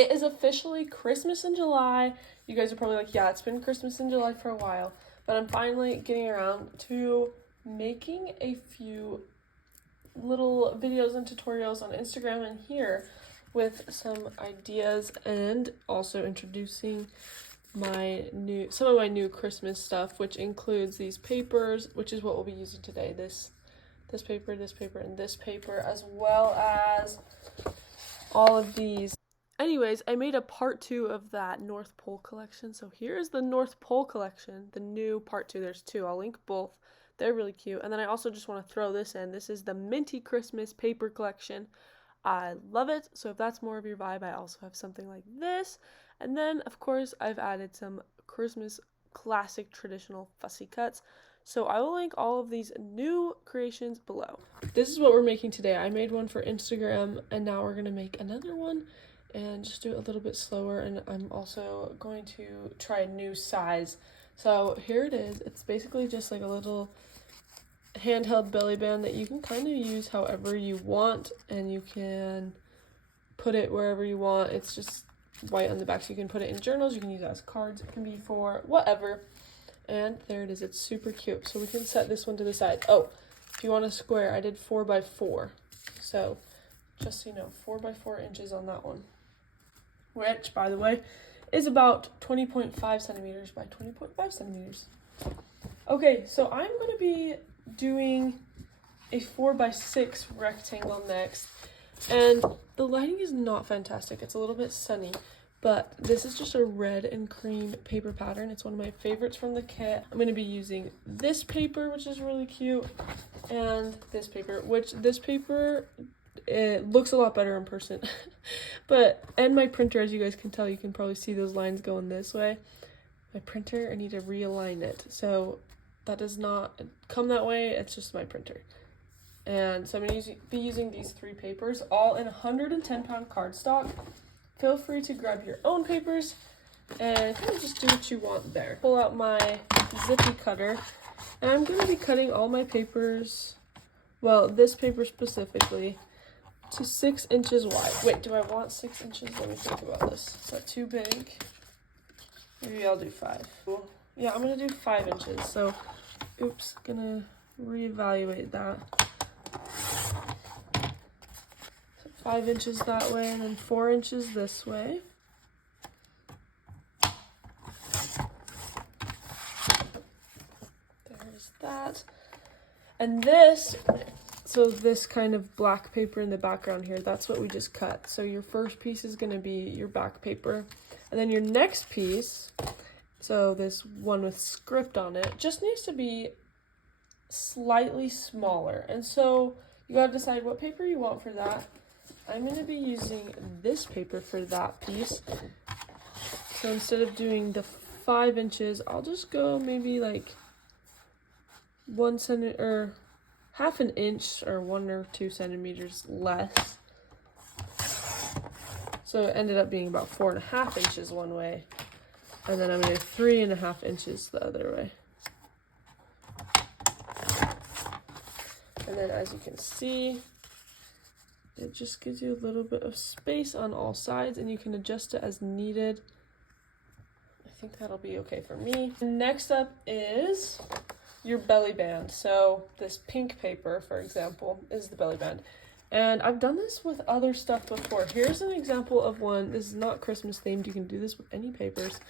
It is officially Christmas in July. You guys are probably like, yeah, it's been Christmas in July for a while, but I'm finally getting around to making a few little videos and tutorials on Instagram and here with some ideas, and also introducing some of my new Christmas stuff, which includes these papers, which is what we'll be using today. This paper, this paper, and this paper, as well as all of these. Anyways, I made a part 2 of that North Pole collection. So here is the North Pole collection, the new part 2. There's 2. I'll link both. They're really cute. And then I also just want to throw this in. This is the Minty Christmas paper collection. I love it. So if that's more of your vibe, I also have something like this. And then, of course, I've added some Christmas classic traditional fussy cuts. So I will link all of these new creations below. This is what we're making today. I made one for Instagram, and now we're going to make another one and just do it a little bit slower. And I'm also going to try a new size. So here it is. It's basically just like a little handheld belly band that you can kind of use however you want, and you can put it wherever you want. It's just white on the back, so you can put it in journals, you can use it as cards, it can be for whatever. And there it is. It's super cute. So we can set this one to the side. Oh, if you want a square, I did 4x4. So just so you know, 4x4 inches on that one, which, by the way, is about 20.5 centimeters by 20.5 centimeters. Okay, so I'm going to be doing a 4x6 rectangle next, and the lighting is not fantastic. It's a little bit sunny, but this is just a red and cream paper pattern. It's one of my favorites from the kit. I'm going to be using this paper, which is really cute, and this paper, it looks a lot better in person. And my printer, as you guys can tell, you can probably see those lines going this way. My printer, I need to realign it, so that does not come that way. It's just my printer. And so I'm going to be using these 3 papers, all in 110-pound cardstock. Feel free to grab your own papers and kind of just do what you want there. Pull out my zippy cutter, and I'm going to be cutting all my papers, well, this paper specifically, to 6 inches wide. Wait, do I want 6 inches? Let me think about this. Is that too big? Maybe I'll do 5. Yeah, I'm going to do 5 inches. So, oops, gonna reevaluate that. 5 inches that way, and then 4 inches this way. There's that. And this kind of black paper in the background here, that's what we just cut. So your first piece is going to be your back paper. And then your next piece, so this one with script on it, just needs to be slightly smaller. And so you got to decide what paper you want for that. I'm going to be using this paper for that piece. So instead of doing the 5 inches, I'll just go maybe like 1 centimeter, or half an inch, or 1 or 2 centimeters less. So it ended up being about 4.5 inches one way. And then I'm going to 3.5 inches the other way. And then, as you can see, it just gives you a little bit of space on all sides, and you can adjust it as needed. I think that'll be okay for me. Next up is your belly band. So this pink paper, for example, is the belly band. And I've done this with other stuff before. Here's an example of one. This is not Christmas themed. You can do this with any papers.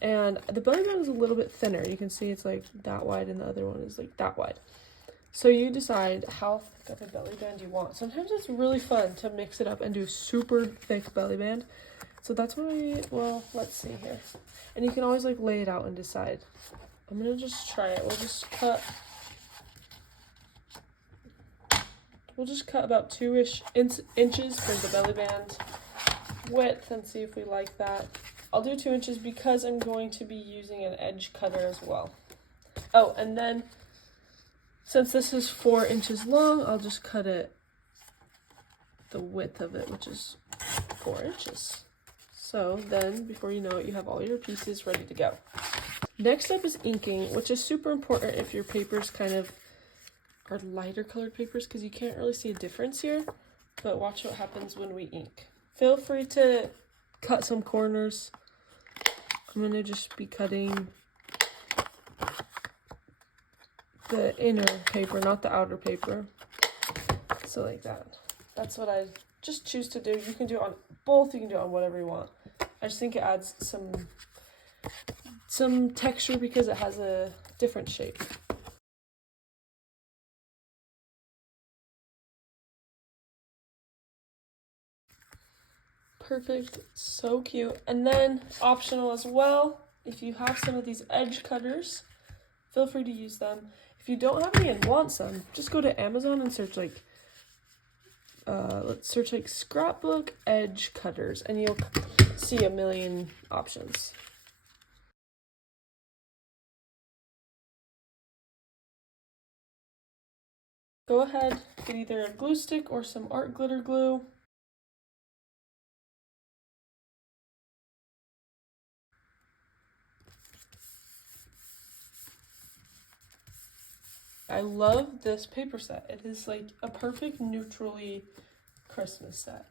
And the belly band is a little bit thinner. You can see it's like that wide, and the other one is like that wide. So you decide how thick of a belly band you want. Sometimes it's really fun to mix it up and do super thick belly band. So that's what let's see here. And you can always like lay it out and decide. I'm gonna just try it. We'll just cut about 2-ish inches for the belly band width and see if we like that. I'll do 2 inches because I'm going to be using an edge cutter as well. Oh, and then since this is 4 inches long, I'll just cut it the width of it, which is 4 inches. So then, before you know it, you have all your pieces ready to go. Next up is inking, which is super important if your papers kind of are lighter colored papers, because you can't really see a difference here, but watch what happens when we ink. Feel free to cut some corners. I'm gonna just be cutting the inner paper, not the outer paper. So like that. That's what I just choose to do. You can do it on both, you can do it on whatever you want. I just think it adds some texture because it has a different shape. Perfect, so cute. And then optional as well, if you have some of these edge cutters, feel free to use them. If you don't have any and want some, just go to Amazon and search like let's search like scrapbook edge cutters and you'll see a million options. Go ahead, get either a glue stick or some art glitter glue. I love this paper set. It is like a perfect neutrally Christmas set.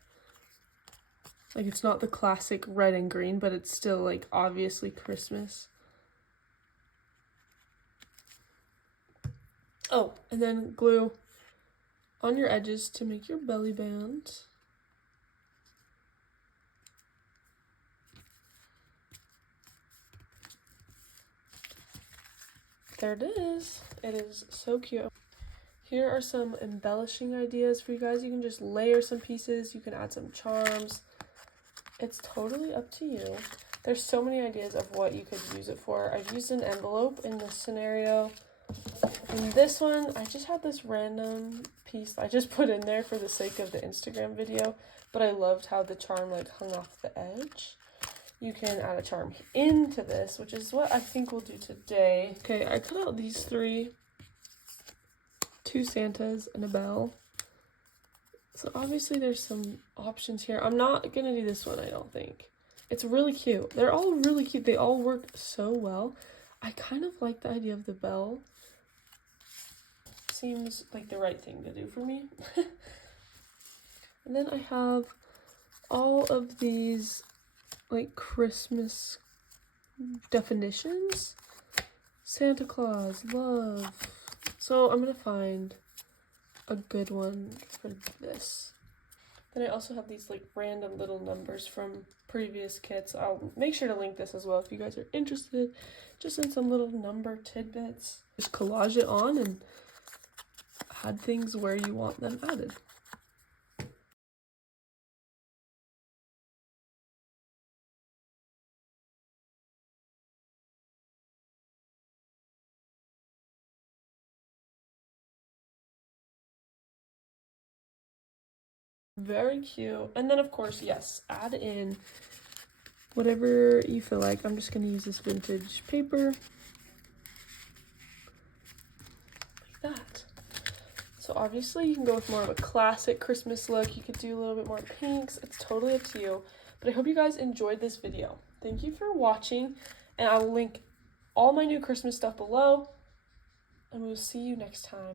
Like it's not the classic red and green, but it's still like obviously Christmas. Oh, and then glue on your edges to make your belly band. There it is. It is so cute. Here are some embellishing ideas for you guys. You can just layer some pieces. You can add some charms. It's totally up to you. There's so many ideas of what you could use it for. I've used an envelope in this scenario. In this one, I just had this random piece I just put in there for the sake of the Instagram video, but I loved how the charm like hung off the edge. You can add a charm into this, which is what I think we'll do today. Okay, I cut out these three. 2 Santas and a bell. So obviously there's some options here. I'm not gonna do this one, I don't think. It's really cute. They're all really cute. They all work so well. I kind of like the idea of the bell. Seems like the right thing to do for me. And then I have all of these like Christmas definitions. Santa Claus, love. So I'm gonna find a good one for this. Then I also have these like random little numbers from previous kits. I'll make sure to link this as well if you guys are interested. Just in some little number tidbits. Just collage it on and add things where you want them added. Very cute. And then of course, yes, add in whatever you feel like. I'm just going to use this vintage paper. Like that. So obviously you can go with more of a classic Christmas look. You could do a little bit more pinks. It's totally up to you. But I hope you guys enjoyed this video. Thank you for watching. And I will link all my new Christmas stuff below. And we'll see you next time.